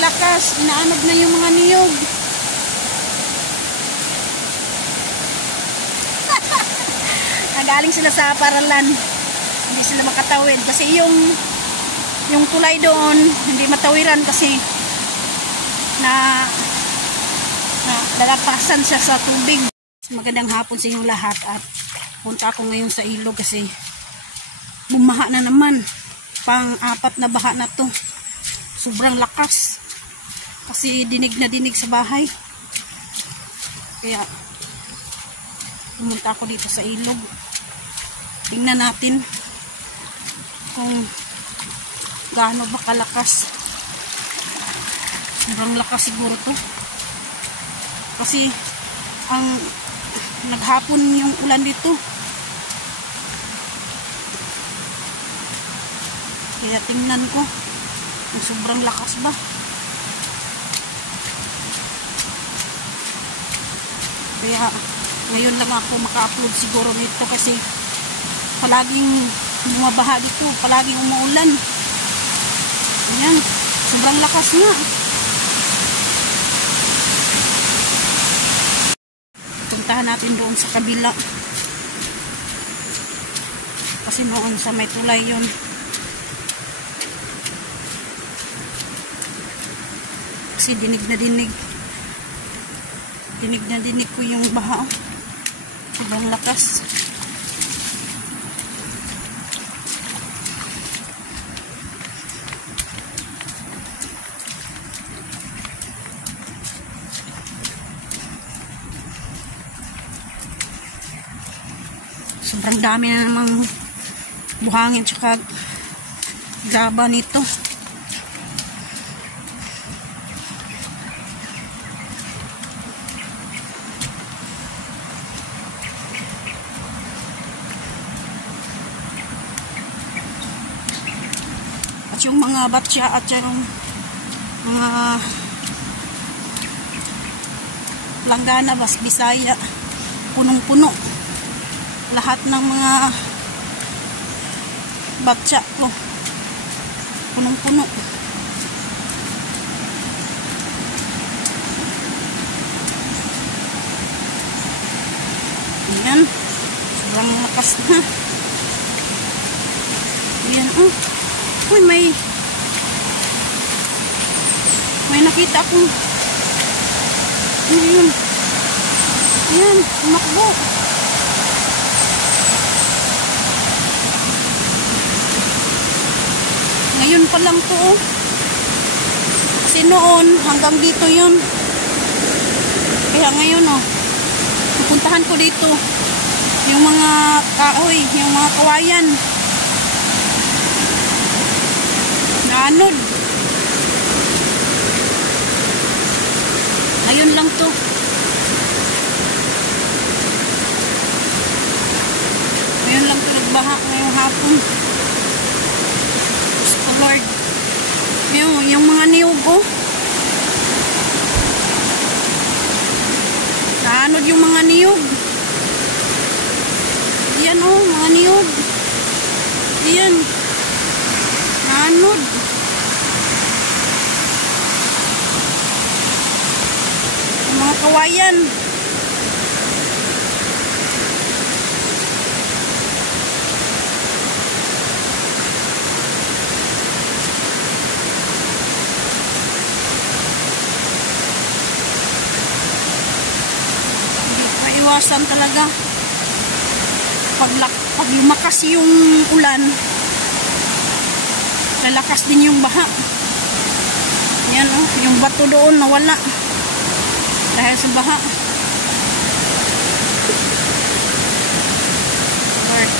lakas. Inaanod na yung mga niyog. Nagaling sila sa paralan. Hindi sila makatawid kasi yung tulay doon hindi matawiran kasi na lalapasan siya sa tubig. Magandang hapon sa inyong lahat at punta ako ngayon sa ilog kasi bumaha na naman. Pang-apat na baha na to. Sobrang lakas. Kasi dinig na dinig sa bahay. Kaya pumunta ako dito sa ilog. Tingnan natin kung gaano ba kalakas. Sobrang lakas siguro to. Kasi ang naghapon yung ulan dito. Kaya tingnan ko kung sobrang lakas ba. Kaya ngayon lang ako maka-upload siguro nito kasi palaging bumabaha dito, palaging umuulan. Ayan, sobrang lakas nga. Puntahan natin doon sa kabila. Kasi noon sa may tulay yun. Kasi dinig na dinig. Dinig na dinig ko yung baha. Sobrang lakas. Sobrang dami na namang buhangin tsaka gaba nito. At yung mga batya at yung mga langgana, Bisaya, punong-puno. Lahat ng mga batya ko punong-puno. Ayan, sobrang lakas na. Ayan, oh. Uy, may nakita akong ayan, ayan, umakbo. Ngayon pa lang to, oh. Kasi noon hanggang dito yun. Kaya ngayon, oh, pupuntahan ko dito yung mga kahoy, yung mga kawayan. Naanod. Ngayon lang to. Ngayon lang to nagbaha ngayong hapon. Lord. Yung mga niyog, oh. Naanod yung mga niyog. Yan, oh, mga niyog. Yan. Naanod. Yung mga kawayan. Iwasan talaga pag lumakas yung ulan, lalakas din yung baha. Yan, oh, yung bato doon nawala dahil sa baha. Lord.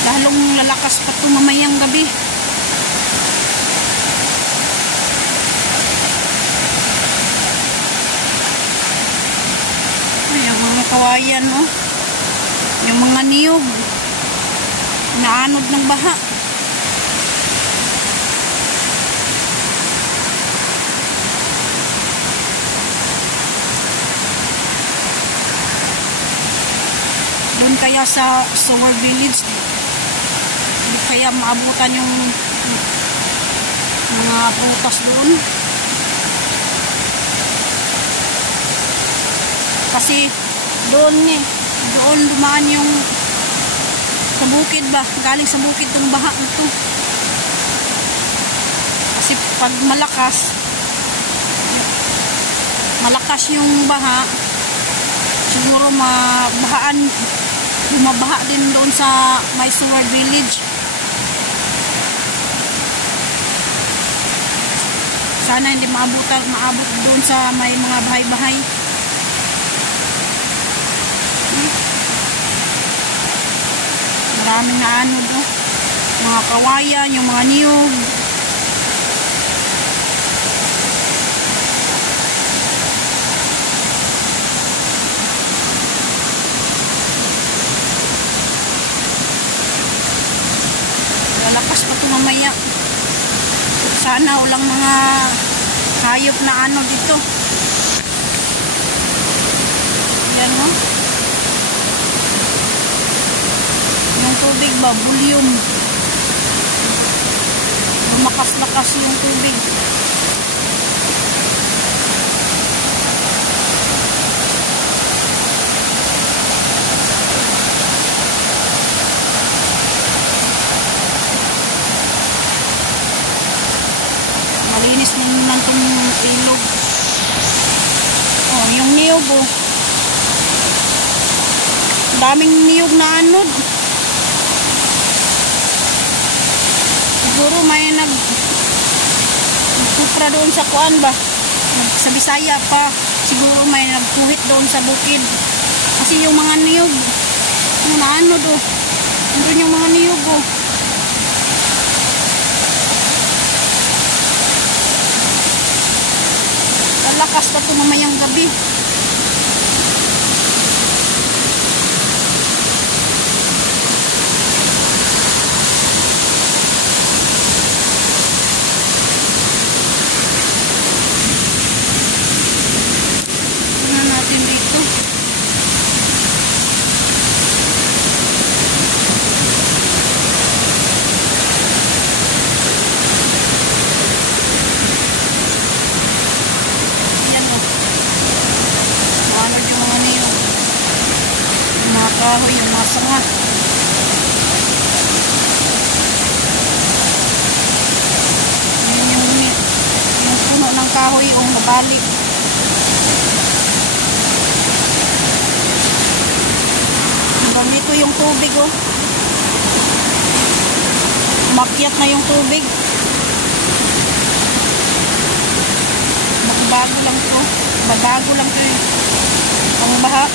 Lalong lalakas pa ito mamayang gabi. Ay, yung mga kawayan, oh. Yung mga niyog. Naanod ng baha. kaya sa Sower Village, hindi kaya maabutan yung mga prutas doon. Kasi doon dumaan yung sa bukid ba, galing sa bukid tong baha nito. Kasi pag malakas yung baha, siguro bumabaha din doon sa may Sower Village. Sana hindi maabot doon sa may mga bahay-bahay. Maraming na mga kawayan, yung mga niyog. Lalakas pa ito mamaya. Sana walang mga hayop na dito. Yan o. Yung tubig ba, volume. Lumakas-lakas yung tubig. Malinis naman itong ilog. Oh, yung niyog oh. Daming niyog na Siguro may nagpupra doon sa kuan ba? Sa Bisaya pa. Siguro may nagpuhit doon sa bukid. Kasi yung mga niyog, yung nandun yung mga niyog oh. Lakas pa ito mamayang gabi. Tingnan natin dito. Kahoy yung nasa nga. Yung puno ng kahoy yung nabalik. Hanggang dito yung tubig oh. Umakyat na yung tubig. Bago lang to. Bago lang to ang baha.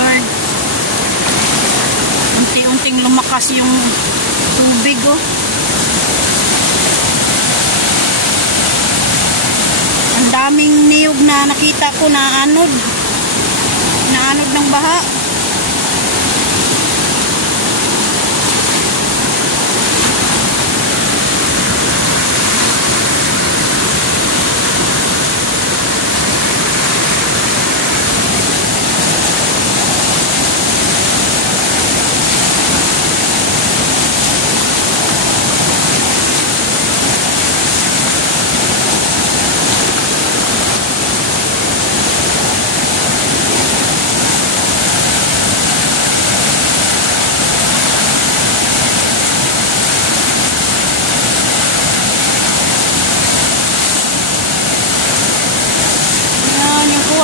Lord, unti-unting lumakas yung tubig oh. Ang daming niyog na nakita ko na anod ng baha.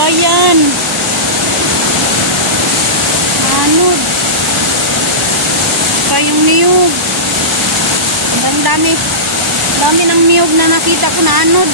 Ayan. Anod. Kayong niyog. Ang dami ng niyog na nakita ko na anod.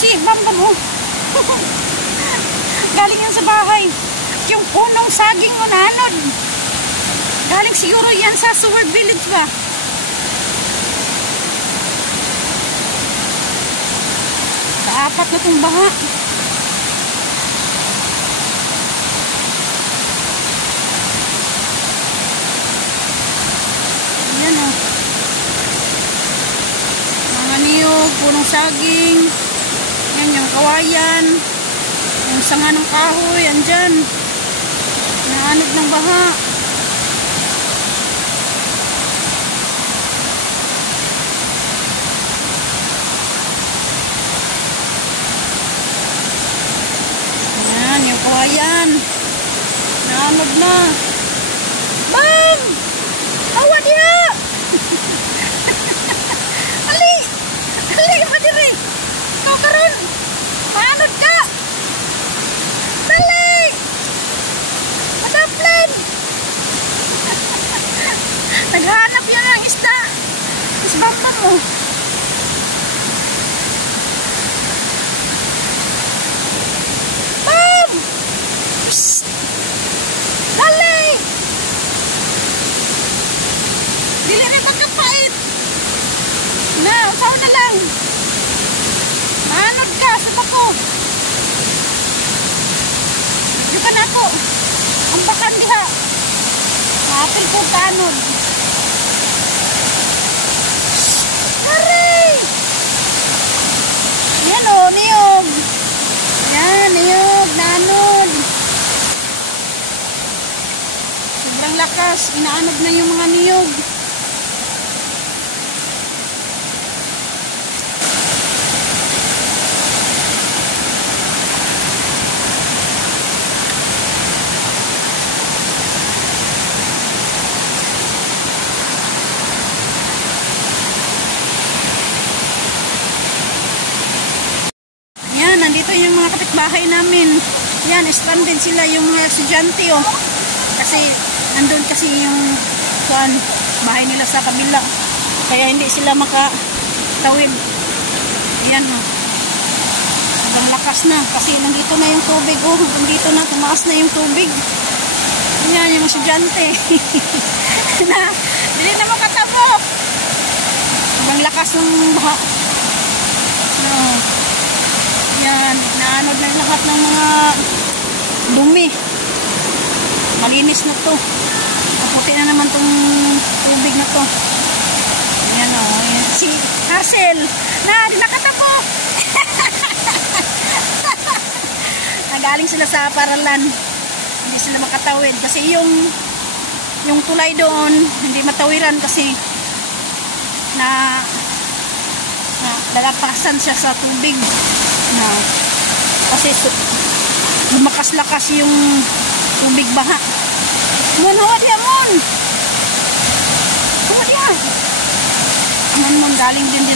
si Bambam, oh. Galing yan sa bahay. Yung punong saging mo nanod. Galing siguro yan sa Seward Village ba? Apat na itong baha. Ayan o. Mga niyog, punong saging. Ayan yung kawayan. Yung sanga ng kahoy. Andyan. Naanod ng baha. Yung kawayan naanod na. Bam! Awa diha! Ali! Ali! Madiri! Ikaw karon! Maanod ka! Dali! Madaplan! Naghanap yan ng isda. Isbamba mo. Dili rin magkapait. Na, usaw na lang. Maanod ka, suba ko. Yukan ako. Ang bakan diha. Maapil ko kanod. Hooray! Yan o, niyog. Yan, niyog, nanod. Sobrang lakas. Inaanod na yung mga niyog. Nandito yung mga kapitbahay namin. Yan, stand din sila yung mga estudyante, oh. Kasi, nandun kasi yung bahay nila sa kabila. Kaya hindi sila makatawid. Yan, oh. Sobrang lakas na. Kasi nandito na yung tubig, oh. Nandito na, tumaas na yung tubig. Yan, yung estudyante. Na, hindi na makatabok. Sobrang lakas ng baha. No. Yan, naanod na lahat ng mga dumi. Malinis na to. Maputi na naman tong tubig na to. Yan o. Yan. Si Hazel. Na, di nakatapok. Nagaling sila sa paralan. Hindi sila makatawid. Kasi yung tulay doon, hindi matawiran kasi lalapasan siya sa tubig. Na kasi lumakas-lakas yung tubig baha. Hawa diya mon. Hawa diya. Mon galing din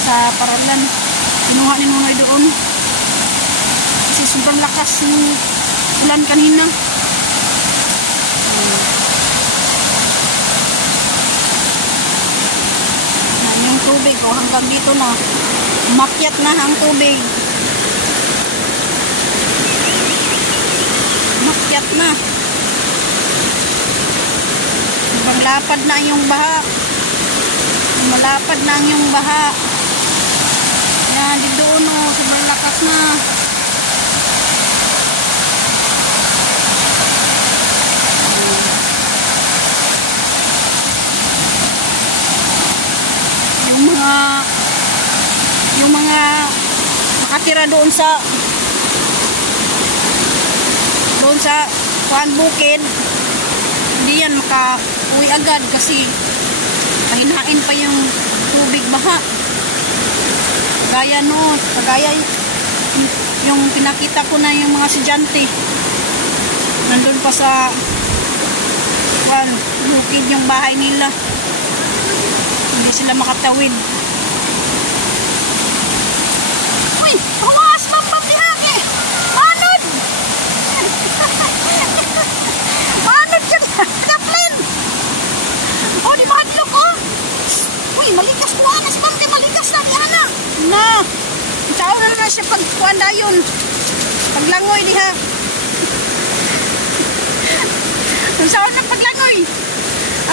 sa paralan. Kinuha ni Nunoy doon. Kasi sobrang lakas ng ulan kanina. Yung tubig hanggang dito na. Umakyat na ang tubig. Umakyat na. Sobrang lapad na yung baha. Malapad na yung baha. Yan, di doon o. Sobrang lakas na. Yung mga nakatira doon sa kuan bukid, hindi yan makauwi agad kasi kahinain pa yung tubig baha. Kagaya noon, kagaya yung pinakita ko na yung mga estudyante nandun pa sa kuan bukid yung bahay nila, hindi sila makatawid. Uy! Tumaas pa pagdihagi! Manod! Manod ka na! Kaplin! O, di mahadlok ko! Uy, malikas ko anas! Bakit malikas na? Yan na! Na! Ikaw na na siya pagkuhan dayon. Paglangoy diha. Kung saan na paglangoy.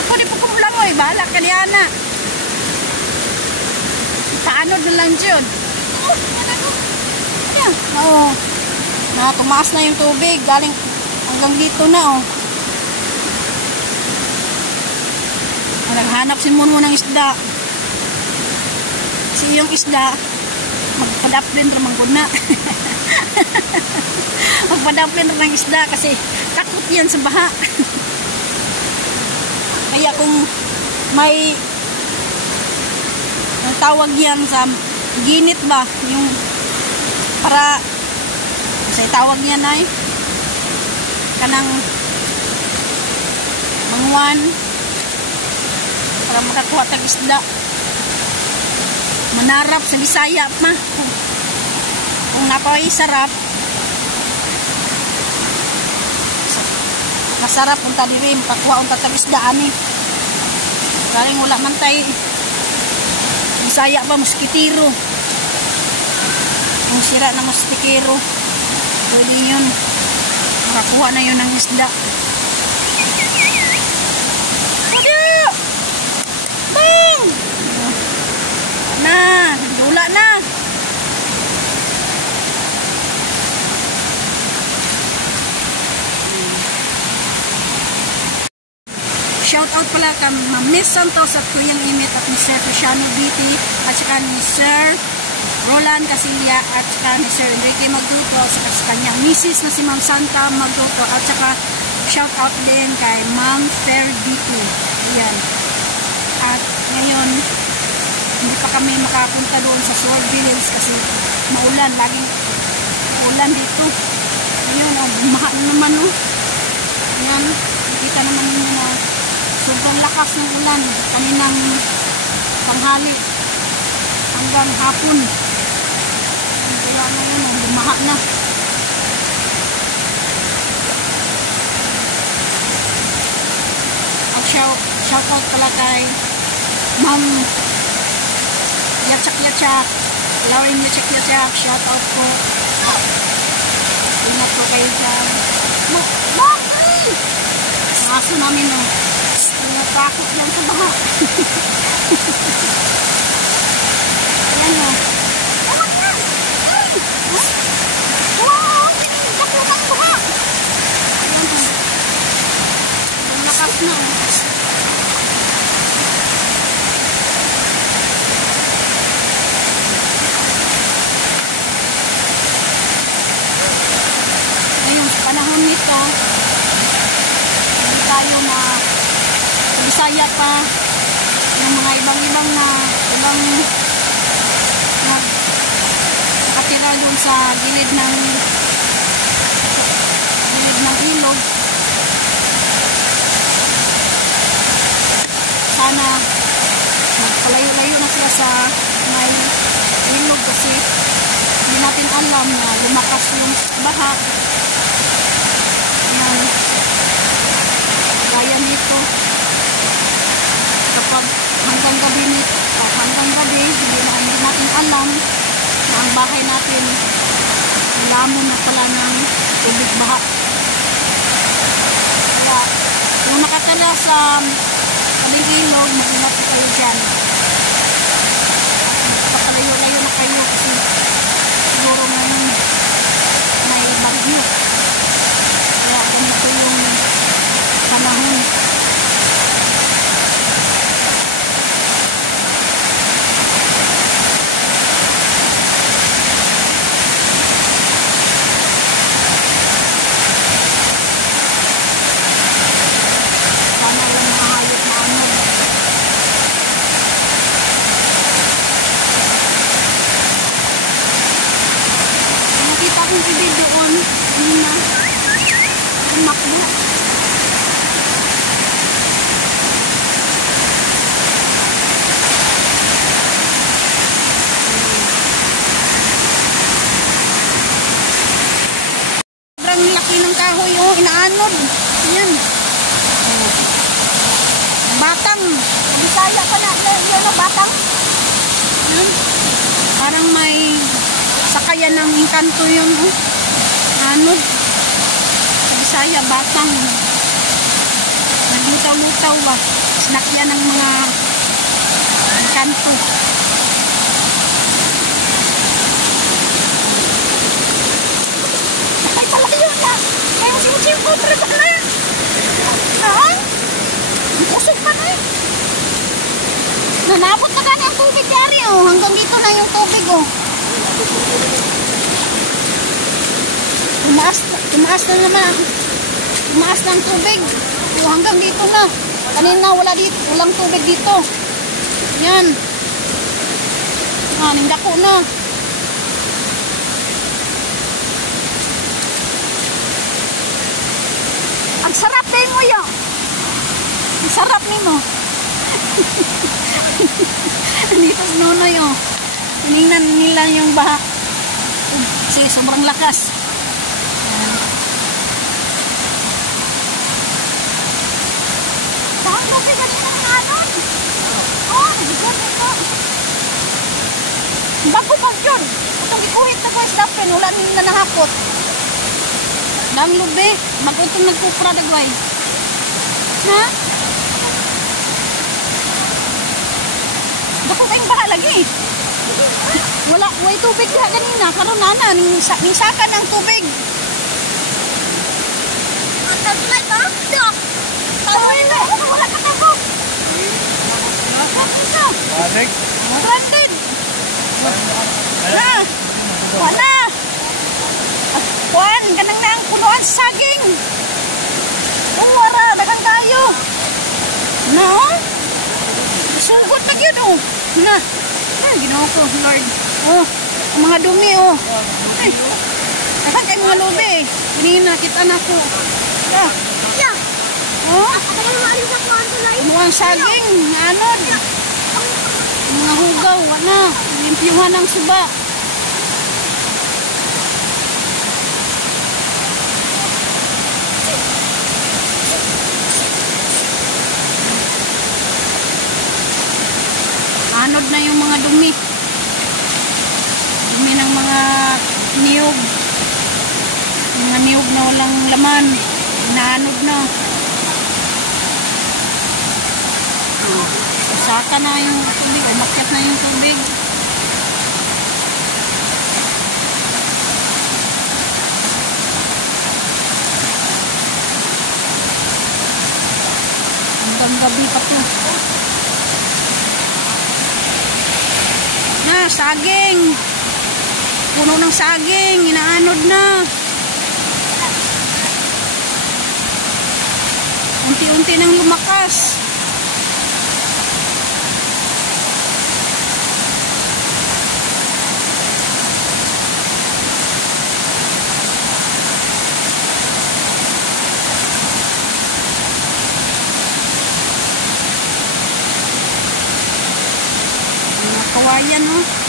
Ako di po kumulangoy. Bahala ka diyan na. Paano na lang dyan? Ayan. Oo. Tumaas na yung tubig. Galing hanggang dito na, oh. Naghanap si Moon ng isda. Kasi yung isda, magpadaplin ramang guna. Magpadaplin ramang isda kasi takot yan sa baha. Kaya kung may ang tawag yan sa ginit ba, yung para sa tawag niya na kanang mangwan para makakuha tag isda, manarap sa Bisaya pa kung napay sarap, masarap unta diri makakuha unta tag isda ani galing wala man tay Bisaya pa muskitiro, kung sira na muskitiro pwede yun makakuha na yun ng isda. Na, dula na. Shout out pala ka Ma'am Miss Santos at Kuyang Imit at ni Sir Cristiano Biti at saka ni Sir Roland Casilla at saka ni Sir Enrique Magduto at saka sa kanyang misis na si Ma'am Santa Magduto at saka shout out din kay Ma'am Fair Biti. Ayan. At ngayon hindi pa kami makapunta doon sa Swordville Hills kasi maulan, laging ulan dito. Ayun, bumaha na naman, oh. Ayan, nakita naman ninyo na sobrang lakas ng ulan kaninang tanghali hanggang hapon. Kaya ngayon, bumaha na. At shout out pala kay Ma'am Yatsak, Lauren Yatsak, shout out po. Ingat po kayo dyan. Bakit? Ang aso namin, no. Natakot lang sa baha. Ayan, no. Wow! Takot ang baha. Ayan, no. Ang lakas na, no. Panahon nito hindi tayo na Bisaya pa yung mga ibang na nakatira doon sa gilid ng ilog. Sana palayo-layo na sila sa may ilog kasi hindi natin alam na lumakas yung baha. Gaya nito kapag hanggang gabi hindi natin alam na ang bahay natin lamon na pala ng tubig baha. Kaya kung nakatala sa tabing ilog, mag-ingat po kayo dyan. Kapalayo-layo na kayo kasi siguro ngayon may bagyo. Kaya ganito yung panahon. Sana lang mahayop na ano. Nakita kong ibe doon. Ano na? Umakbo. Sobrang laki ng kahoy, oh, inaanod. Ayan. Batang. Bisaya pa na. Yan o, batang. Ayan. Parang may Sakayan ng Engkanto yun, oh. Anod. Sa Bisaya, batang. Naglutaw-lutaw, ah. Sinakyan ng mga Engkanto. Sakay pala yun, ah. Kaya sim-sim ko, pero bakla. Ha? Kusog pa na, eh. Nanabot na gani ang tubig, Yari, oh. Hanggang dito na yung tubig, oh. Tumaas na naman. Tumaas na ang tubig. So, hanggang dito na. Kanina walang tubig dito. Yan. Nindako na. Ang sarap din mo yun. Ang sarap ni mo. Dito sa Nonoy, oh. Tinignan nila yung baha. Kasi sobrang lakas. Saan mo siya ganito nga doon? Oh, ganito. Bago pa yun. Itong ikuhit na ko is dapat. Wala nila nahapot. Lang lube. Mag-utong nagkukura dagway. Ha? Dako tayong baha lagi. Wala, way tubig na ganina. Karoon na, ningsakan ng tubig. Ang tatulay ba? Dok! Tawin na! Wala ka na po! Panik? Branded! Na! Wala! Juan, ganang na ang punuan sa saging! Wala, dagang tayo! Na? Sugod na yun, oh! Na! Ginawa ko, Lord. Oh, ang mga dumi, oh. Ay, nakan kayo mga lobe, eh. Kanina, kita na ko. Ah. Yeah. Oh? Muang saging, anod. Mga hugaw, wala. Limpyuhan ng suba. Anod na yung mga dumi. Dumi ng mga niyog. Mga niyog na walang laman. Inaanod na. Saka na yung tubig. Umakyat na yung tubig. Hanggang gabi pa to. Na, saging. Puno ng saging. Inaanod na. Unti-unti nang lumakas. Kawayan, oh.